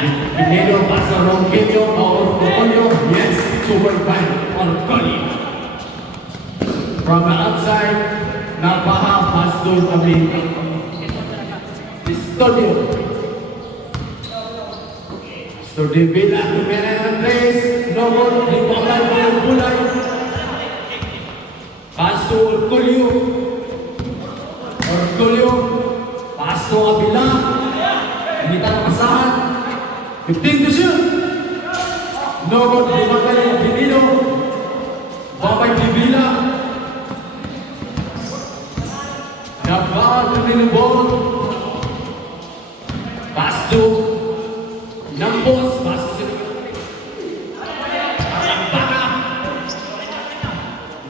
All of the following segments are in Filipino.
Pinelo pasa Rogelio Orcolio. Yes, super by Orcolio. From the outside, Napaha pass to Studio. Studio Villa, Lumena Andres, Nogon, Lipakan, Bulay. Pass to Orcolio. Orcolio, pass to Abila. Hindi tayo pasahan. 15 to shoot. Nogon, Lipakan, Pinilo. Babay Divila. Napaha to Nilubon. Pass to Nambos, pass to Arambaka.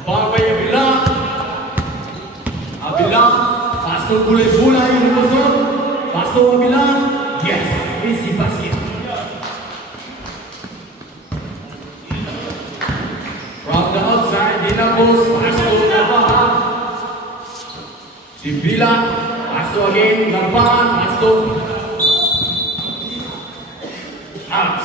Babay Abila. Abila, pass to Bulay-Bulay, Luzon. Pass to Abila. Yes, easy basket. From the outside, Nambos, pass to Napaha. Divila, pass to again, Napaha, pass to out.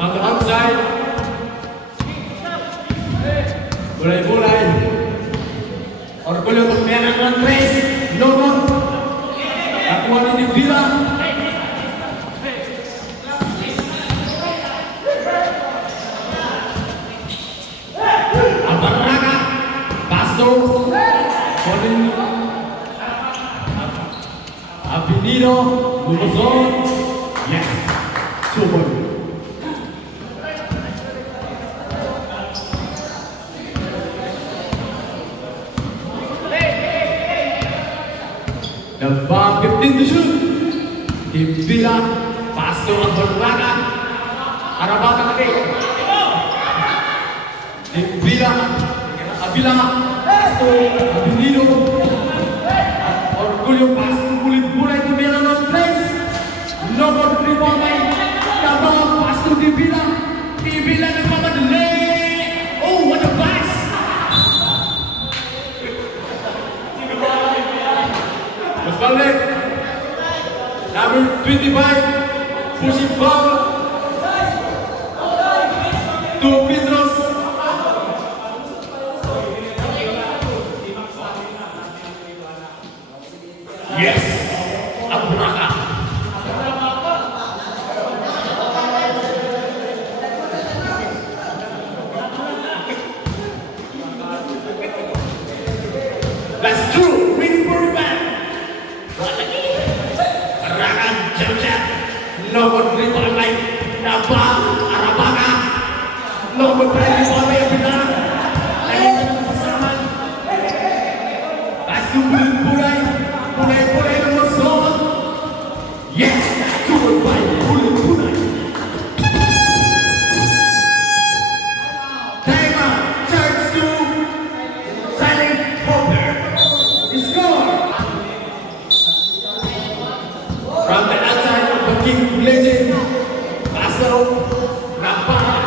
On the outside, Bulay-Bulay. Orcolio pagmeran ng tres. Nogon. Nakuha ni Divila. Abaraga. Pasto. Colin. Abinino, Luzon, yes, super. The bomb 15 to shoot. Divila, pass to Abaraga. Arambaka lagi. Divila, Abila, pass to Abinino. Orcolio, pass to Bulay to Meron on place. Nogon rebound. Napaha pass to Divila. Divila nagmamadali. Oh, what a pass! Mas balik. Number 25, pushing ball. To Pedros. Yes, Aburaga. That's true. Winning for rebound. Rakan jam-jam. Nogon rebound line. Napa Arambaka. Nogon rebound line. Abila. Ayun ang pasahan. Pass to Bulay. Bulay-Bulay Luzon. Yes, super by Bulay-Bulay. Time out. Charge to Silent Hopper. Score. From the outside of the King Legend. Paso. Napaha.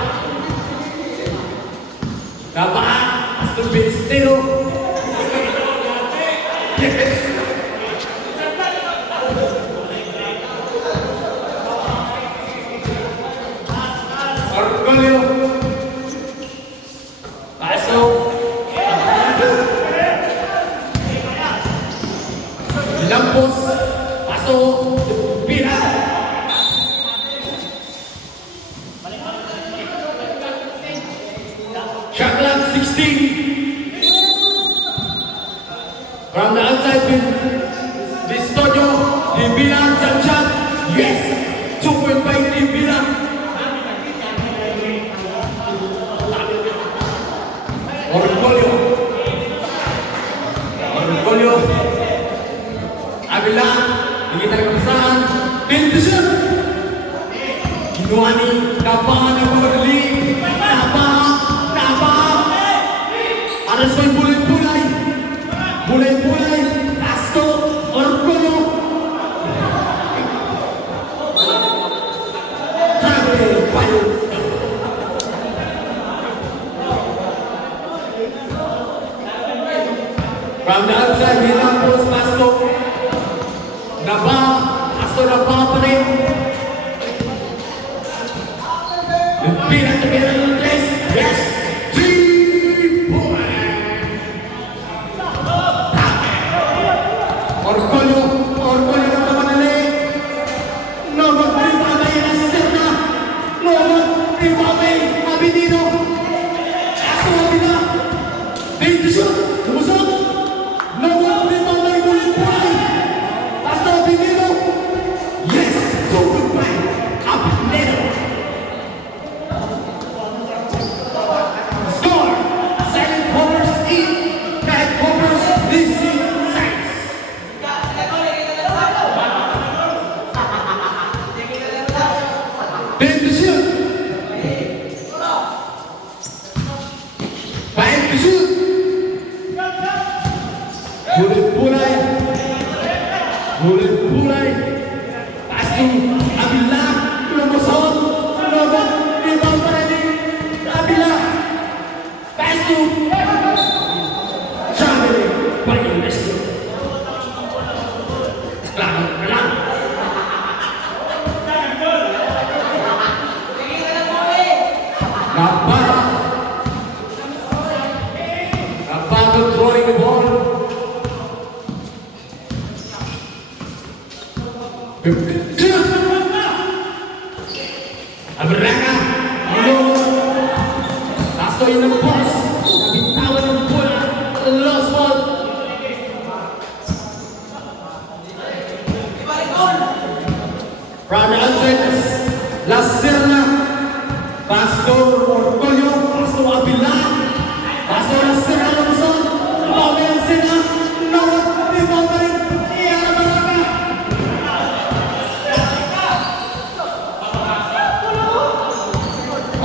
Napaha. Pass to Bistero. Yes. Orcolio. Paso. Lampos. Paso. Pira. Shot clock 16. From the outside pin. Distodio. Divila. Jump shot. Yes. 2 point by Divila. Orcolio. Orcolio. Abila. Hindi talaga pasahan. 10 to shoot. Kinuha ni Napaha na mamadali. Napaha. Aras pa yung Bulay-Bulay. Bulay-Bulay. Pasto. Orcolio. Travel. Payo. From the outside, Lampos, Pasto. Orgulyo na pamadali. Number 3, Babay na Serna. Number 3, Babay, Abinino. Kaso Abina. Take the shot. Lumusok. Number 3, Babay, Bulay. Kaso Abinino. Yes, so goodbye. Abinino. Score. Silent Hoppers eat. Red Hoppers receive sides. Take the shoot. Back to shoot. Bulay. Pass to Abila. Lumusot. Lobot. Rebound pa rin. Abila. Pass to Chavez. Bayang Leslie. Lang. Napaka controlling the ball. Abraga. Pasto yun ang boss. Nabitawan ng bola. Lost ball. From the outside, La Serna. Pastor Orgulyo. Pastor Abila. Pastor La Serna. Lumusot. Babay ang Serna. Nawat. Rebound pa rin. Iyan ang Abraga.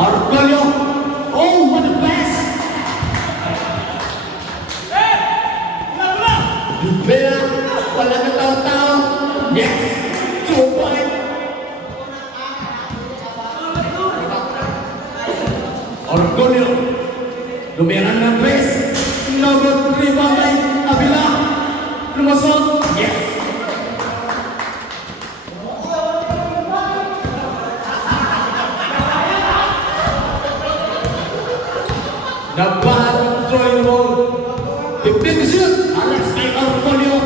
Orgulyo. Oh, what a pass! Dubela, wala na tao-tao. Yes! 2 point. Orgulyo. Lumiran ng 3. Number 3, Babay. Abila. Lumusot. Yes! Nabahan ang throwing ball. 15 to shoot. Alex kay Orgulyo.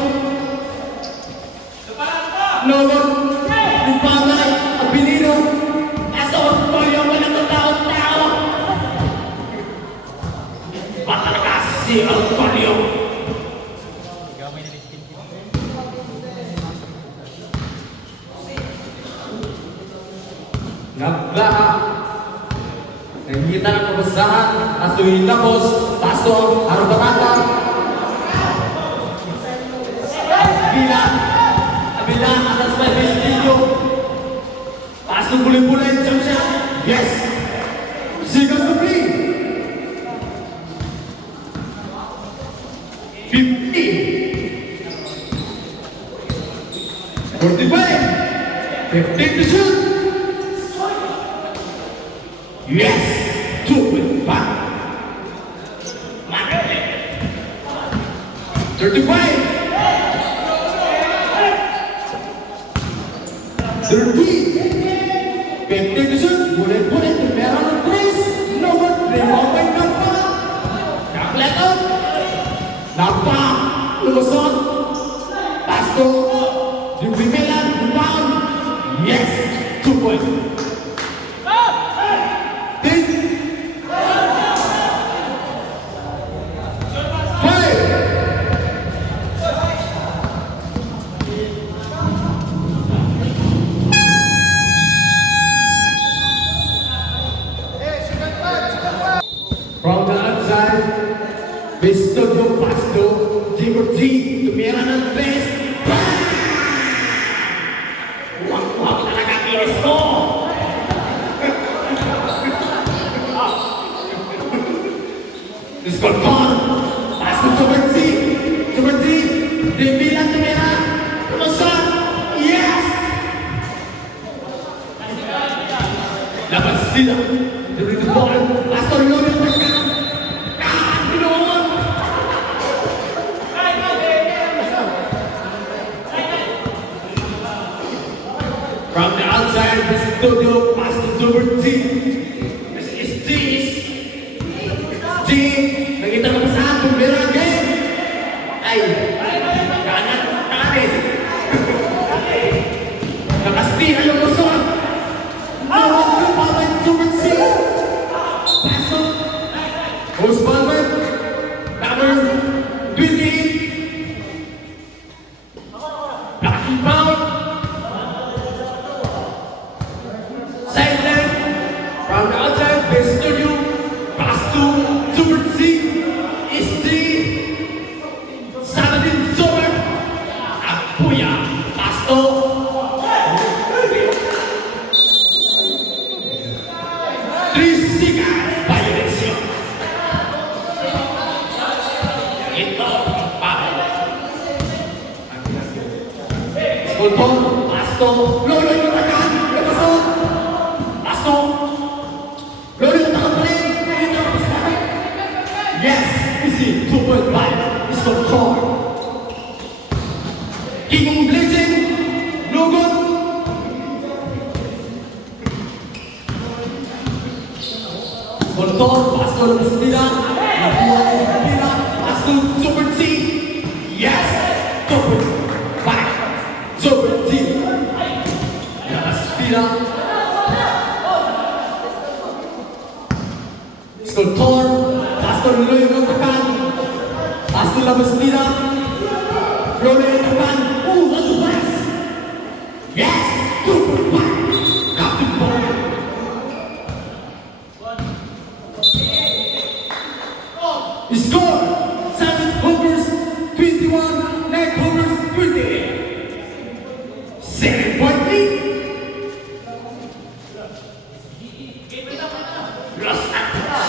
Number 3, Babay. Abinino. Nasa Orgulyo. Walang tao-tao. Patalagas si Orgulyo. Naglaha. Nakikita ng kabasahan. Asuhin na boss. Paso. Arabarata. Abila. Atas by Vestillo. Paso bulay-bulay. Jump shot. Yes. Sigas to play. 50. 45. 15 to shoot. Yes! 2 back. 35. 30. 50 to shoot. Bullet. Meron ng 3. Number 3. Babay na pa. Chocolate out. Napa. Lumusot. Pasto. Dubimelan. Rebound. Yes! 2 point. From the outside, Vestillo Pasto, Timber T, tumira ng best. Wak talaga kinis mo! This got gone. Pasto Timber T, Dimila tumira. Lumusot. Yes! Labas sila. During the ball, Pasto Lionel Pesca. From the outside, Vestillo pass to Timber T. This is T. Nakita mo sa tumira again. Ay, kanan. Back inbound. Sideline. From the outside, base studio. Pass to Super Z. Is the Saladin Zomer. Apuya. Pass to violation. Ito, Skulton, Pasto, Lolo yung takan, Lepasot, Pasto, Lolo yung takan pa rin, yes, easy, 2.5, Skulton, King Blazing, Logan, Skulton, Pasto, Lepasotida, Pasto, Super C, yes, 2.5, Super C, Lepasotida, Skulton, Pasto, Lolo yung takan, Pasto, Lepasotida, Lolo yung takan, what's the pass? Yes, 2.5, Captain Ball. Score! Seven Hoopers 21, 9 Hoopers 28. 7-point lead. Los Santos.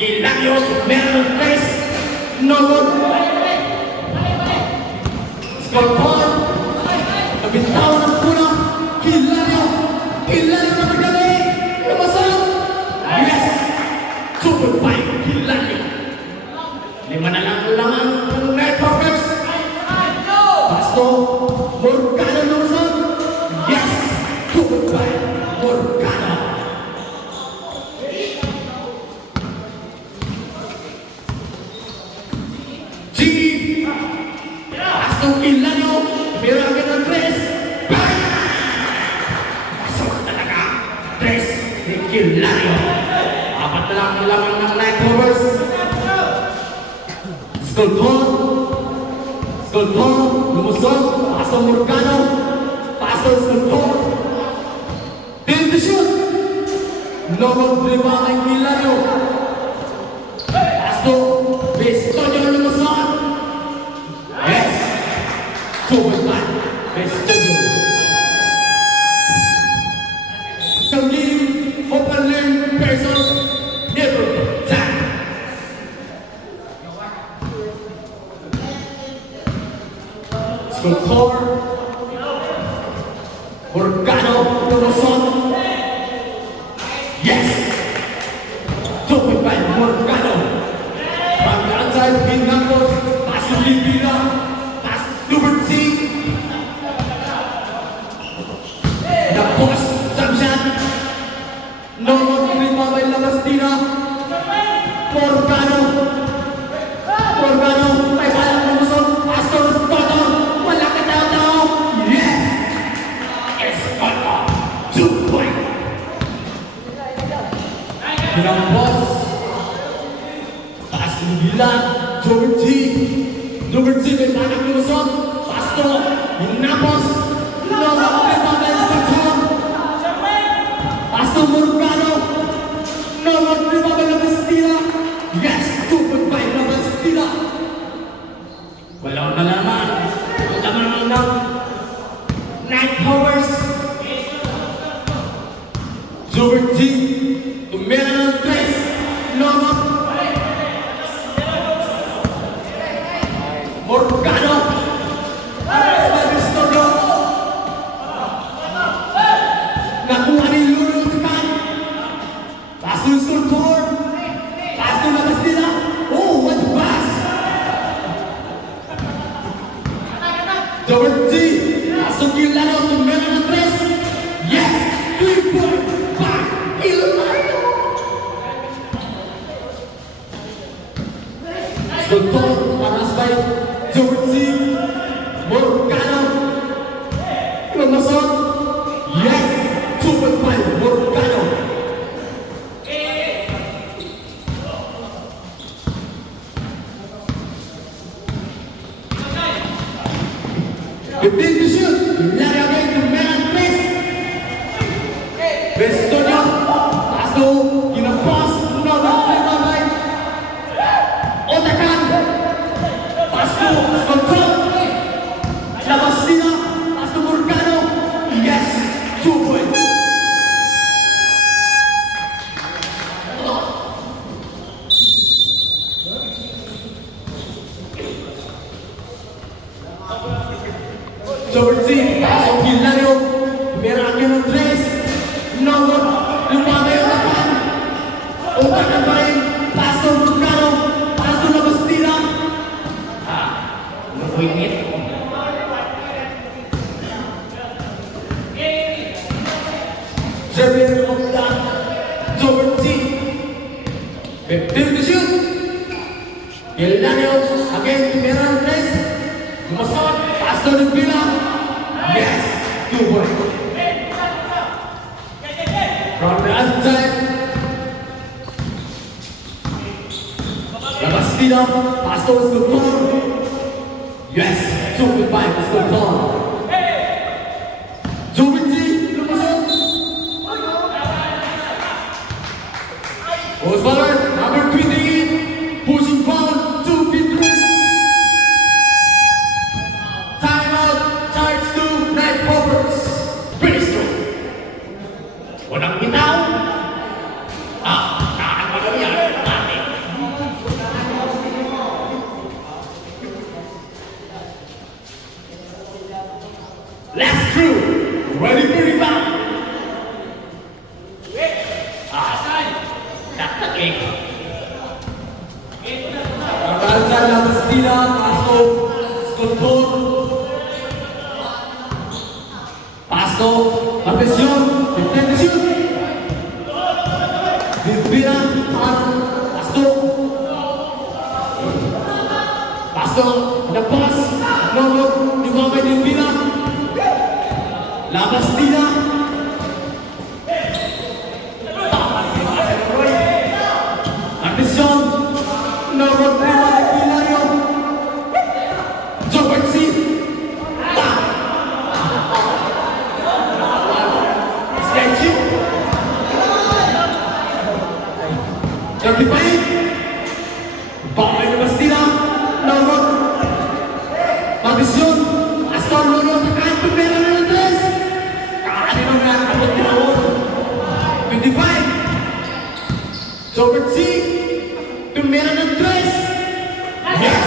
Ilario, meron ng place. No one. Score point. Nabitaw ng puna. Ilario. Ilario na magdali. Lumasang. Yes. 2.5. Ilario. 5 na lang ang Night Hawkers. Pasto, Morgano Luzon. Yes, 2.5, Morgano. G. Pasto, Ilanyo. Meron agad ng 3. Pasto talaga. 3 ni Ilanyo. 4 na lang ang laman ng Night Hawkers. Skulton, lumusog, Pasto Morgano, Pasto Skulton, din to shoot, no dribble ang Hilario, Pasto, Bestodio lumusog, yes, 2.5, Bestodio. Yung game, open lane, versus never time. Skultor, Morgano, Luzon, yes, 2.5, Morgano, from the outside, Pinangos, Paso Libina, Paso Lubert C, the boss, Samshan, Norman Prima by Labastina, Morgano, may balang Luzon, Pasto Skultor, Bilang bos, Pasto Bilang, Jobert G may balang Luzon, Pasto, Hinapos, Lolo, Pipabay, Skulton, Pasto Morgano, Lolo, Pipabay, Labastina, yes, 2.5, Labastina. Wala na naman, ang laman ng Night Hawkers, Jobert G, meron ng 3, Lolo, Morgano, Bestodio, nakuha ni Lolo Tekan, Pasto Skultor, Pasto Labastina, oh, what a pass! Jobert G, Pasto Kilano, meron ng 3, yes, 3.5, Ilario! Skultor, panas by Jobert C, Morgano, Lumasot, yes, 2.5, Morgano. 15 to shoot. Hilario again to Meran Chris. Bestonya. Pasto. Ginapos. Number 3 babay. Otakan. Pasto. Control. Labas sila. Pasto Morgano. Yes. 2 points. Jobertsi, pasok Hilario, Meran again ng 3. Nomor 5 may Otakan. Otakan pa rin. Pasto Morgano. Pasto labas sila. Nakuingit. Xavier Octan, Jobertsi, 15 to shoot. Hilario again to Meran 3. Lumasot, Pasto ng Pila. Yes, 2 points. From the outside. Labas sila, Pasto is control. Yes, 2 points is control. Jobertsi, lumasot. Goes forward, number 28, pushing forward, 2 feet. Timeout, charge to Red Poppers. Bristol. Walang bitaw. Nakakapagod yan. Natin. Last crew, ready for rebound. Avanza la Pastilla, Pasto, Scontor. Pasto, la presión, intenta shoot. Dilvira, Pasto. Pasto, the pass, no, Divama Dilvira. La Pastilla. Atención, nomor 5 de Hilario. Jobertsi. Sketchy. 35. Bawal na Bastila. Nomor. Atención. Astor Lolo. Tekan to Meran ng 3. Kakanino na kapag tinawon. 25. Jobertsi. To Meran ng 3. Yes!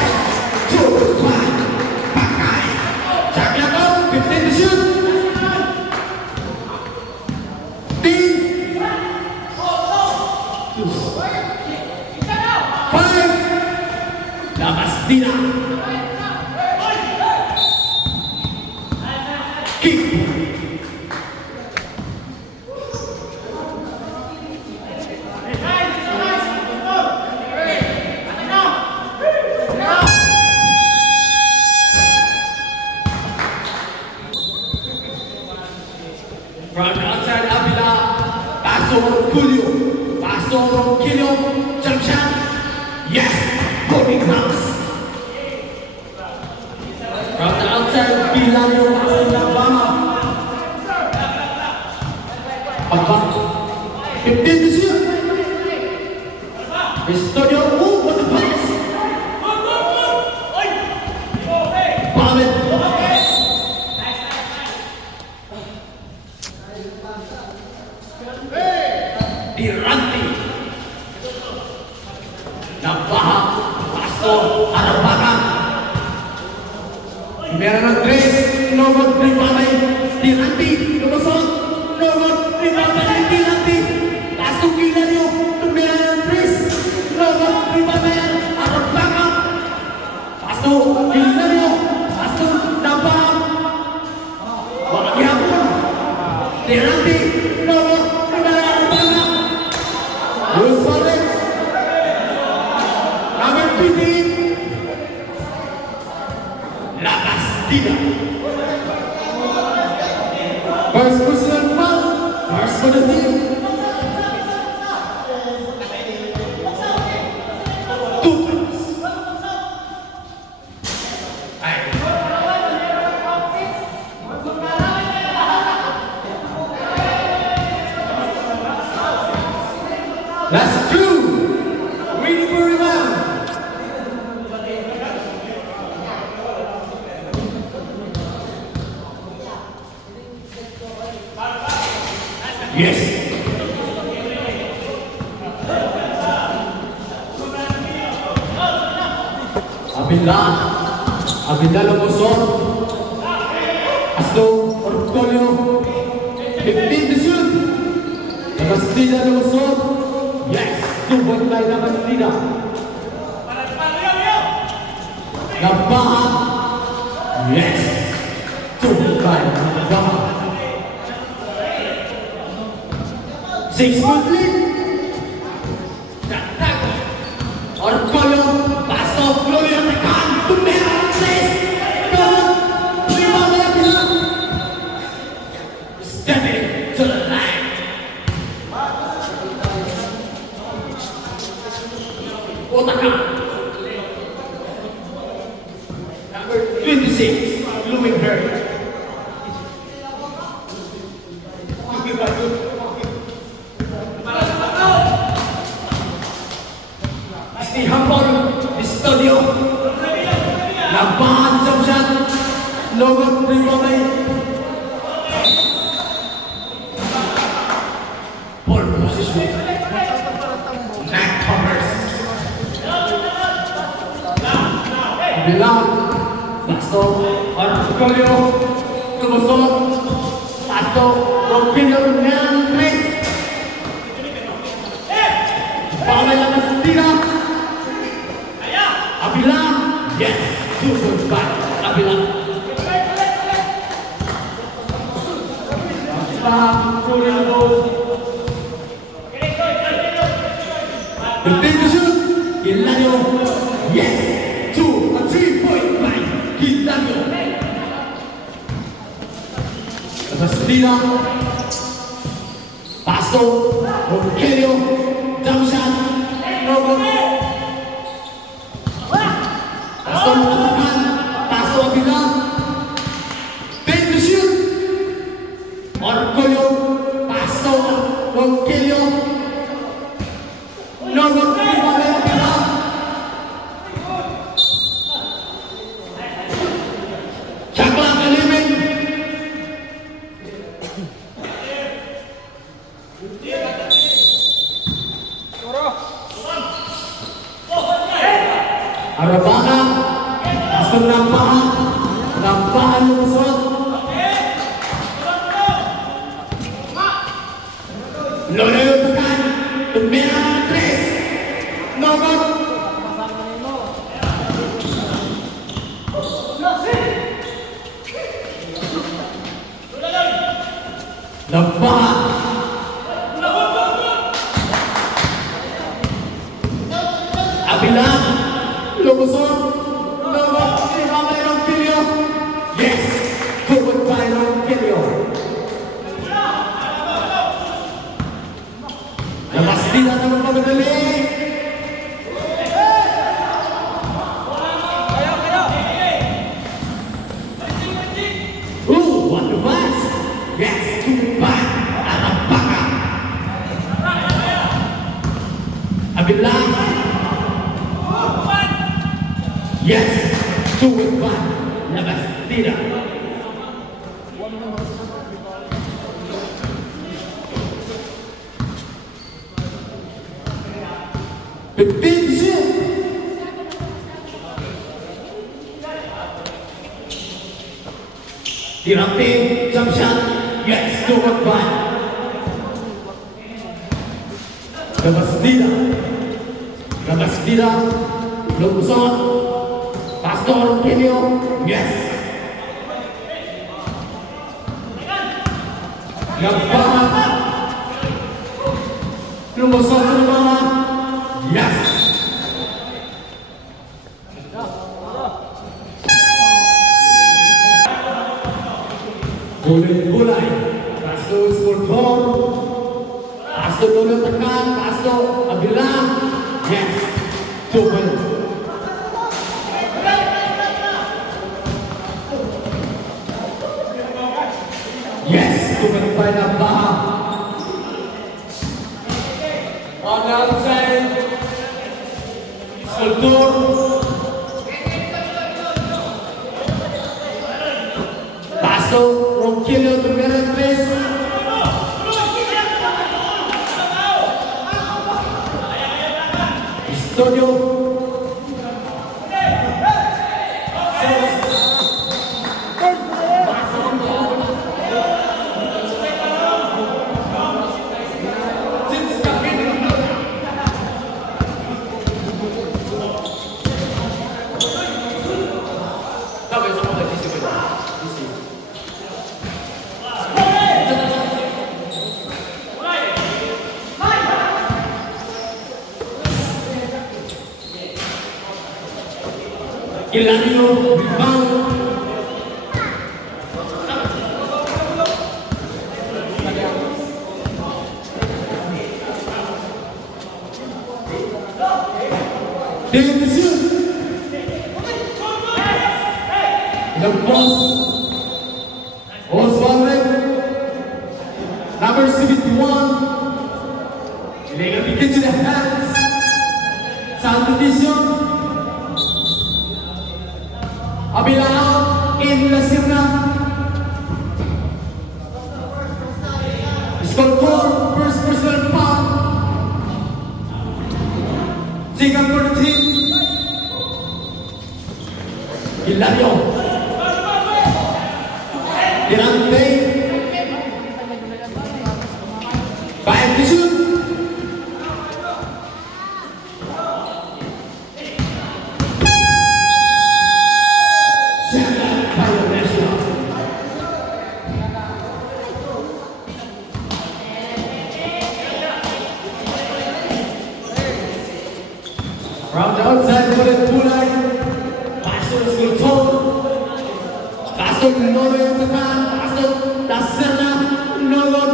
2, 1, pakai! Jack Lato, 15 to shoot! Team! 5! Labas Dina! Kick! From outside Avila, Pasto Julio, Pasto Ronquillo, jump shot, yes, holding bounce. From the outside, Hilario, Pasto Nabama, Pagback, 15 to shoot. Bestonya, what the pass? Palmet. Diranti. Nabaha. Pasto. Arapakan. Meran ng 3. Nomor 3 babay. Diranti. Lumusot. Nomor 3 babay. Diranti. Pasto Hilario. Meran ng 3. Nomor 3 babay. Arapakan. Pasto Hilario. Pasto Nabaha. Walang yapon. Diranti. Nomor 3 babay. Arapakan. Luis Suarez. Number 15. La Castilla. First personal foul. First for the team. 2 points. Last two. Waiting for rebound. Yes. Abila lumusot. Asdo, Ortolio. 15 to shoot. Nabastida lumusot. Yes, 2 point line Nabastida. Nabaha. Yes, 2 point line Nabaha. 6 point lead. Ortolio, pass off, Gloria tekan, Tumera, tres, Gold, 5 lagi lang. Stepping to the line. Otaka. Number 26, Louis Hurd. Di Hampol, di studio. Labahan jump shot. Logan rebound. Ball position. Mac Thomas. Bilang. Pasto. Ortolio. Lumusot. Pasto. Rompilio ng tres. Pamay lang na tira. Abila, yes, 2 point back. Abila. Throwing the ball. The thing to shoot. Hilario, yes, 2 a 3 point back. Hilario. Bastida. Pasto. Rogelio. Jump shot. Robert. Pasto mengatakan, Pasto Abila, take the shoot. Orgullo, Pasto, Rogelio, nomor 5 Abila. Caklang Elimin. Arabana. Nampahan lumusot. Loyo tekan. Tumera ng tres. Nomor. Nampahan. Abila. Lumusot. Yes, good by Rogelio. Nabastida naman pagdali. What the pass? Yes, good by Arabaka. Abilang. Yes, good by Nabastida. The big zip. Dirapin, jump shot. Yes, to work by. Nabastida. Lumusot. Pastor Rogelio. Yes. Labahan. Lumusot sa labahan. Yes. Gulay. Pasto score 4. Pasto dulu tekan. Pasto Abila. Yes. 2 point. Yes, 2 point by Nabaha. On the outside, Skulptor. Paso from Kilo to Meron Place. Studio. Ilanio rebound. Dengan kecil. Lepas Oswald number 71. Dengan bikin to the hands. Satu vision. Abilao in La Sirna. Score 4, first personal foul. Second for the team. Hilario. Dirante. 5 to shoot. Round outside for the Pulai. Pasok Skulptor. Pasok Nolo yang tekan. Pasok Dasarna Nolo.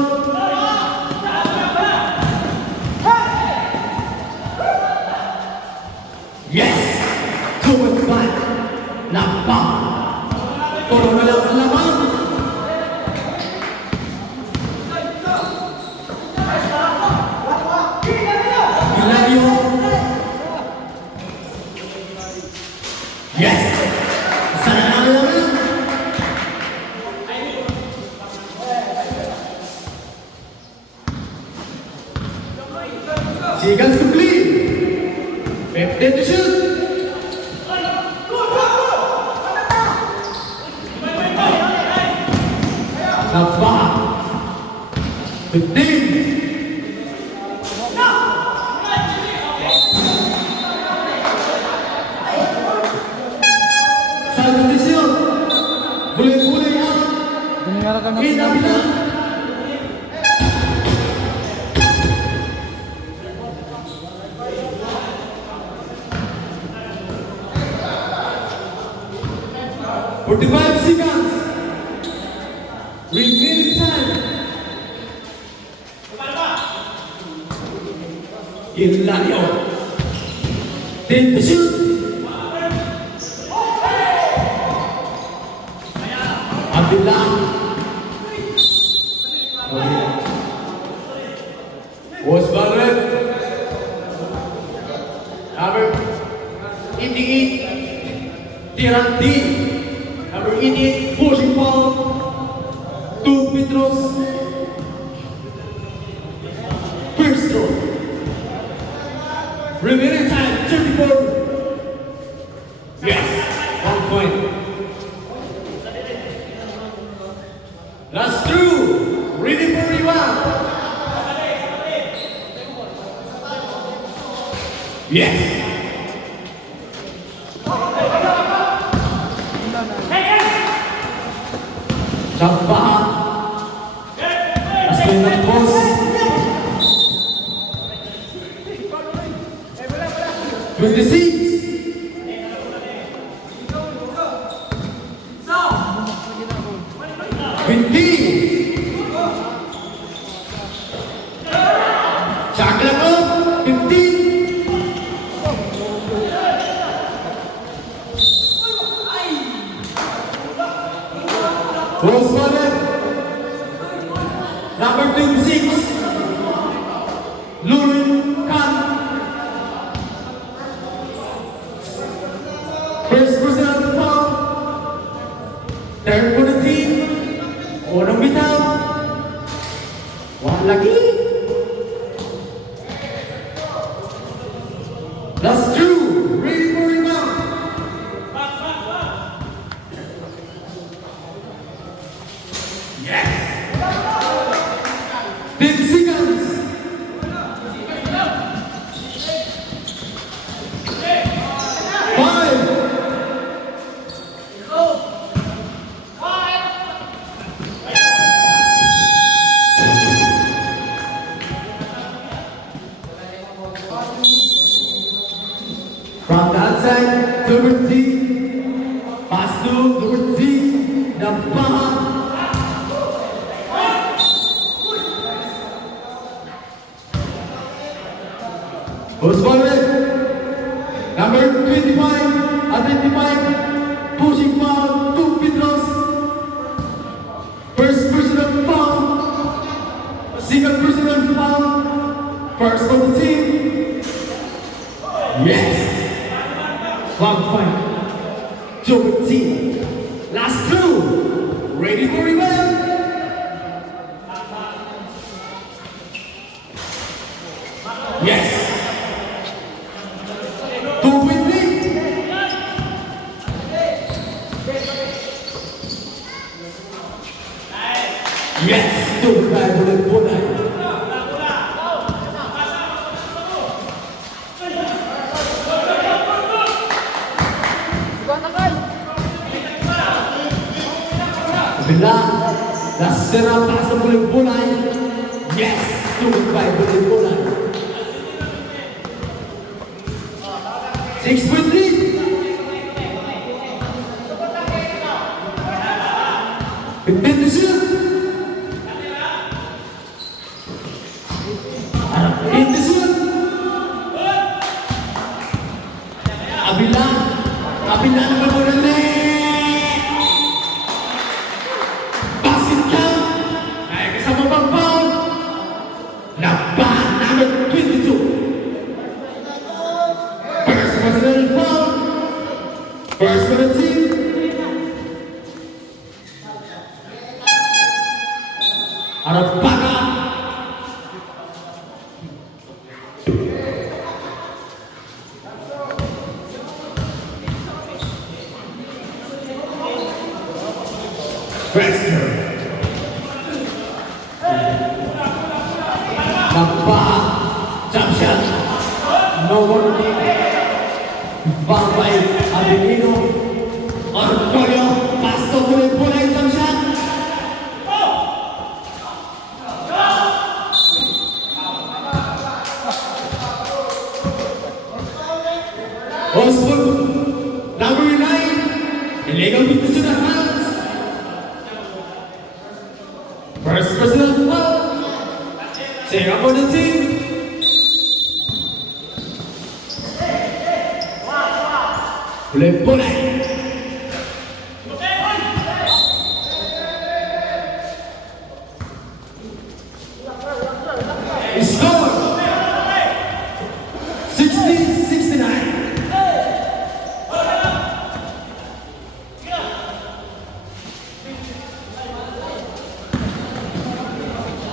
Yes! 2-5. Nampak. Turun dalam laman. Hilario. Yes. Sana naman. Seconds to play. 15 to shoot. Nampak. 15. Boleh-boleh ya. Kita bilang. For 5 seconds. Remaining time. Hilario. Then the shoot. Abdullah. Oswald number 88 Tirandi, number 88 pushing ball 2 Petros first throw. Remaining time 34. Yes, 1 point. Last through, ready for rebound. Yes. Nampak. Asli nembus. Berdisi. Binti. Cakap Binti. Oswald number 26 Lulun Unang bitaw. One lagi. Last two. Ready for rebound. Yes. 10 seconds. 5. From the outside, number 3. Pass to number 3. The Baha. Goes forward. Number 25, identified, pushing foul, 2 free throws. First personal foul, second personal foul, first for the team. Yes. 1 point. Joe team. Last 2. Ready for rebound. Yes. 2-point lead. Yes. 2-point boleh bola. Bila Nasira pasang boleh bola. Yes. 2-point boleh bola. 6-point lead. Kemudian to shoot. In the shoot. Abila naman mo na Basket count. Ay kasama pang foul. Nabahan number 22. First personal foul. First for the team. Arapaga. Wrestler. Nabaha. Jump shot. No more. Babay Adelino. Orgullo. Pasto boleh bola jump shot. Osborne, number 9, illegal into the hands. First personal foul. Take up for the team. Boleh bola. Score 60-69.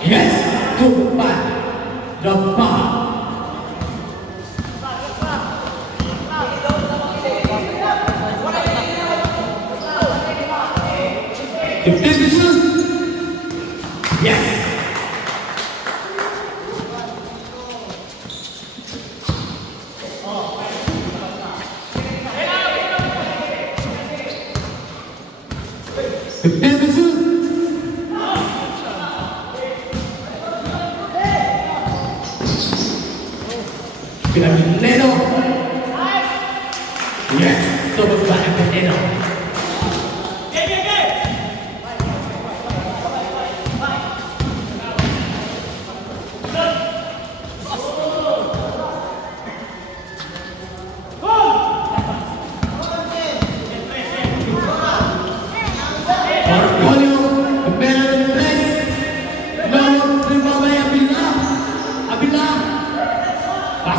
Yes, 2-4. The bar. Yes. Veneno. Yes, sobrang banyak Veneno.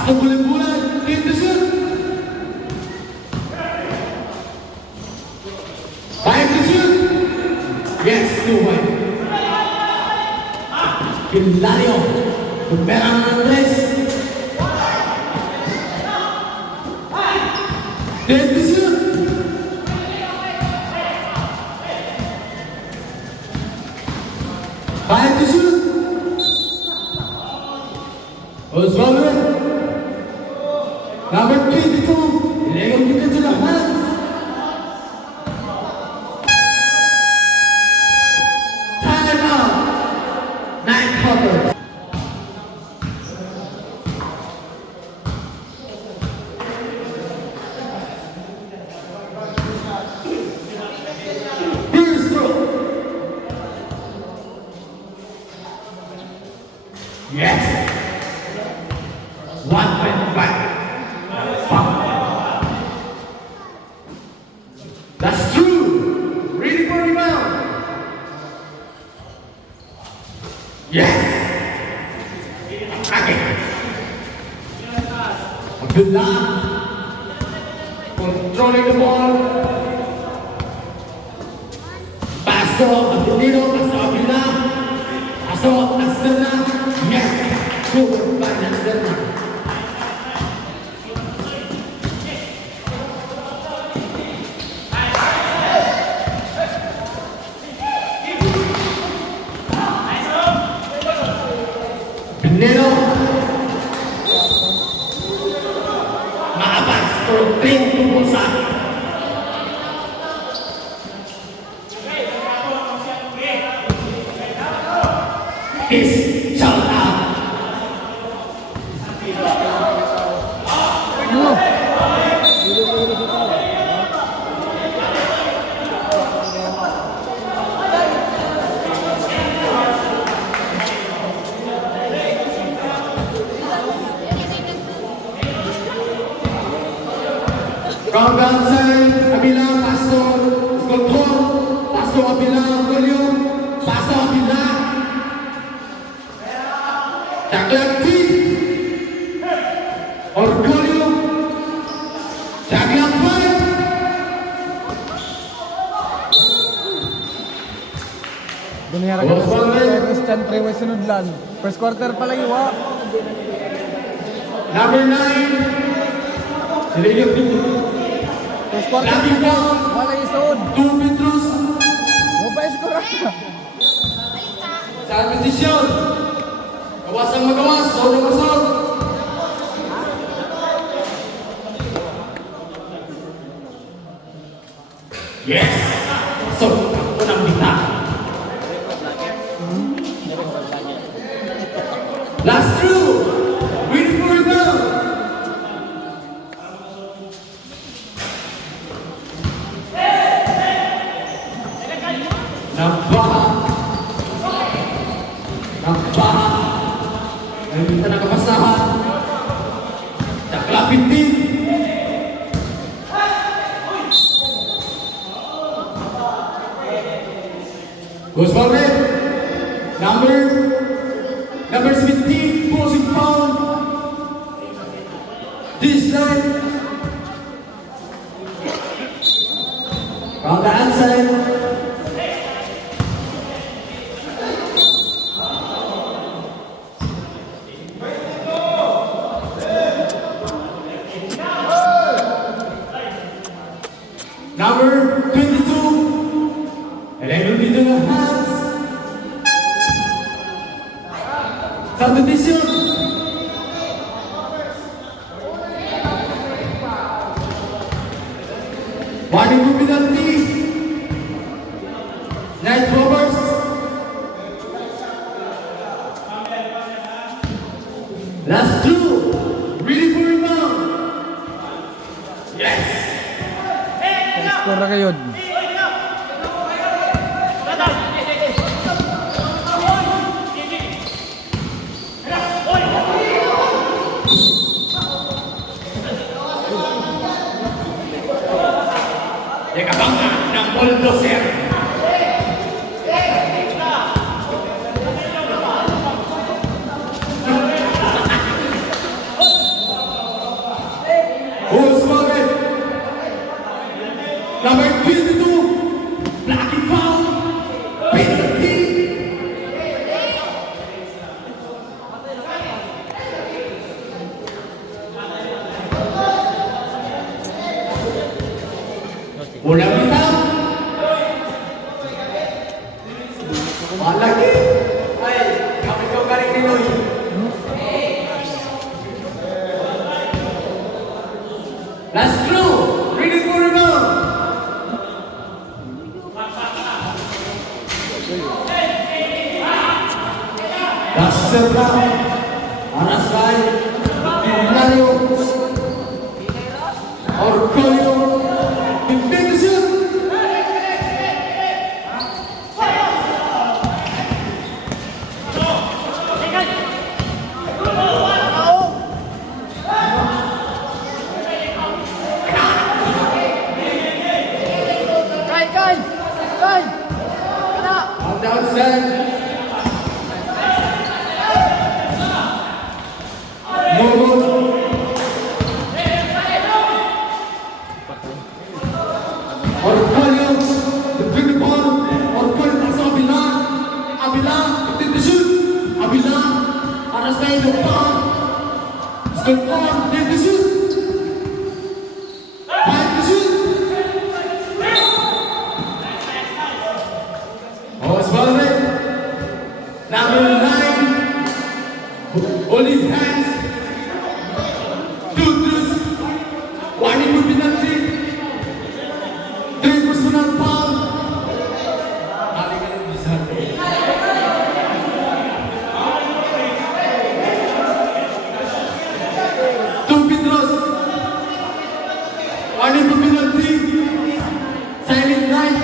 Bulan-bulan in the shoot. 5 to shoot. Yes, 2-1. Hilario, numero 3. Bendición. Bendición. Osvaldo. Number 22. Lego into the hands. Time out. 9 quarters. Yes. 1.5. That's true. Really for rebound. Yes. Okay. Abdullah controlling the ball. Paso Abdullah. Paso Abdullah. Paso Nasrna. Yes. Good by Nasrna. Pinero. Maabas. Turpin Tubusa. Peace. Shout out. From downside, Abila, Pastor, Skoltor, Pastor Abila, Golio, Pastor Abila, Chaklakti, Orgolio, Chaklakfai, Binihara ka sa Christian Freeway sunod lang. First quarter pa lang iwa. number 9, Silvio Pinto, First quarter Lucky pa lang. Brown, Wala isod. 2 Petrus, Mobile score ka. sa petisyon, gawas ang magawas, solo masol. Yes! So, unang bita. Last through! Waiting for rebound! Nabaha! Nabaha! Nandito na kapasahan. Takla 15! Goes forward. Number 17, posing foul. This line. From the outside. Number 22. And then we'll be doing the hands. Substitution. Warning for penalty. Night robbers. Last two. Really for rebound. Yes. First score na kayo. Nakabangga ng bulldozer. Who's moving? Number 20. Malaki. Ay, kami ko galing Pinoy. Last clue. Ready for rebound. Last serve. Aras kay Mario. Orcolio. Big shoot. On the outside. No good. Orcolio, the big ball. Orcolio pasok Abila. Abila, take the shoot. Abila, aras kay Lupang. Step on, take the shoot. Fight the shoot. Osvaldo, number 9, Olive hands, 2 threes, 1 into penalty, 3 personal foul. Alikan bisa. 2 free throws, 1 into penalty, silent night.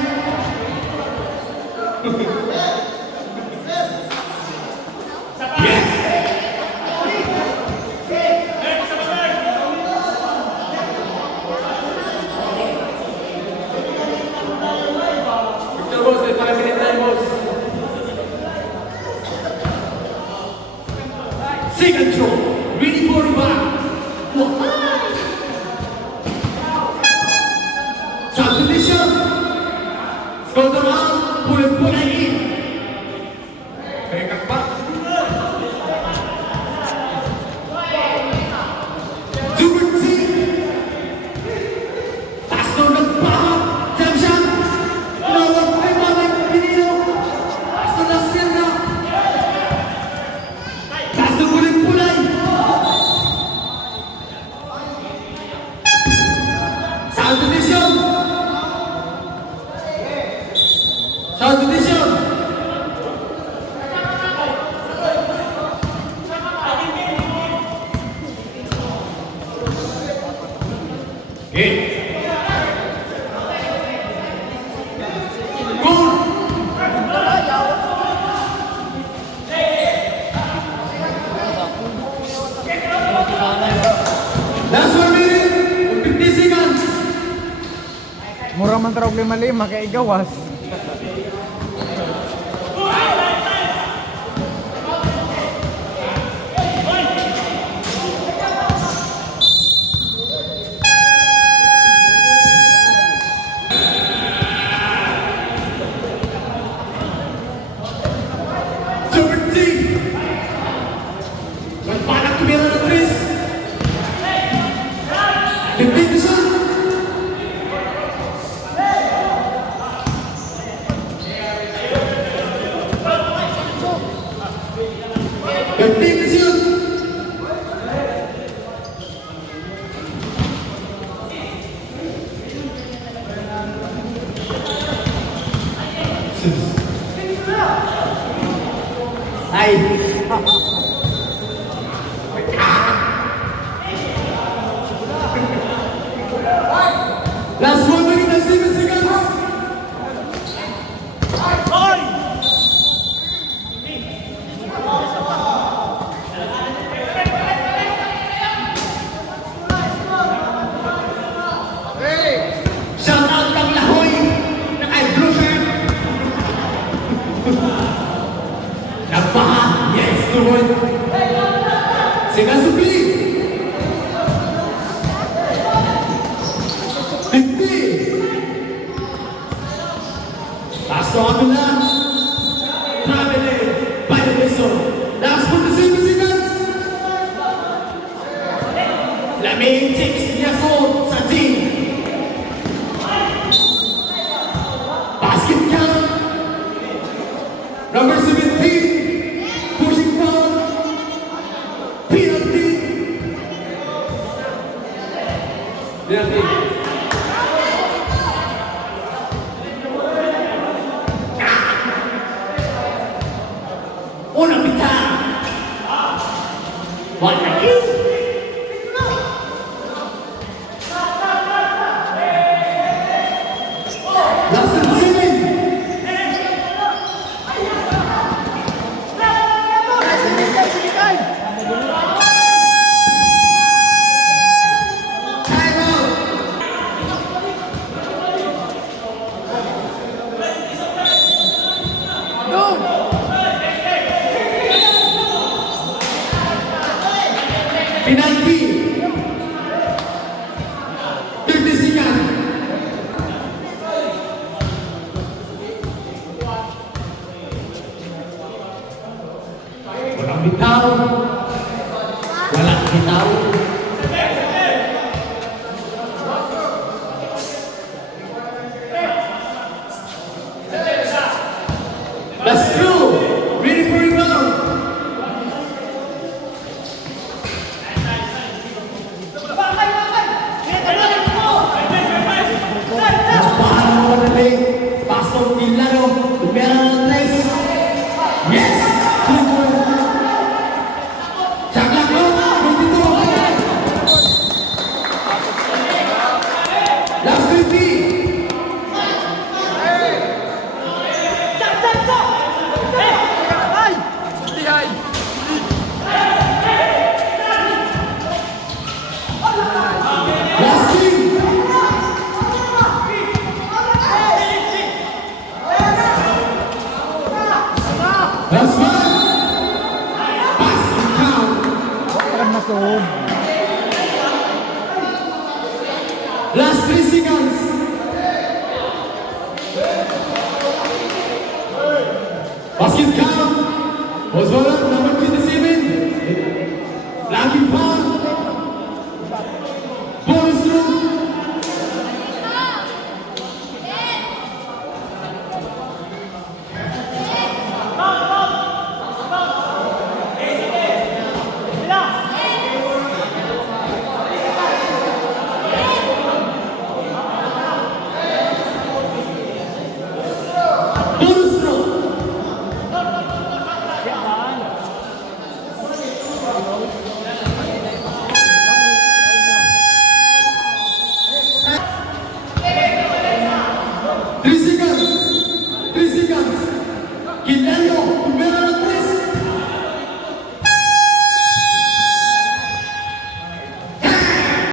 Victor Boss, may 5-minute time, boss. Second throw, ready for rebound. Substitution. Score out, pull in. Kaya pa. Zubertsi. Pastor nagpahat. Jump shot. Nawag pa yung mga pinino. Pastor na sirna. Pastor kulay. Substitution. Substitution. Okay. Good. Last 1 minute, 50 seconds. Mura man taraw 5-5 kay gawas. Zubertsi. Nagpanak tumira ng 3. Substitution. Substitution. Ay. Last 1 minute and 7 seconds. Shout out kang Lahoy na kay Blue Shirt. Nagpaha. Yes, Tuhoy. Sika Supli. 50. Pasto Abila. Travele. By the whistle. Last 47 seconds. Lamine 6 years old sa team. Basket count. Number 17, pushing forward, penalty. Penalty. Unang bintang. One lagi. Last and seven. Time out. Penalti. 30 seconds. Walang bitaw. Walang bitaw. That's true. Ready for rebound. Napahan mo madali. Pasok din laro. Meron ng tres. Yes! 2 point. Chakla ko. 22. Last 50. Last 3. Last 1. Pass and count. Parang nasuod. Last 3 seconds. Basket count. Was number 27. Lucky pass.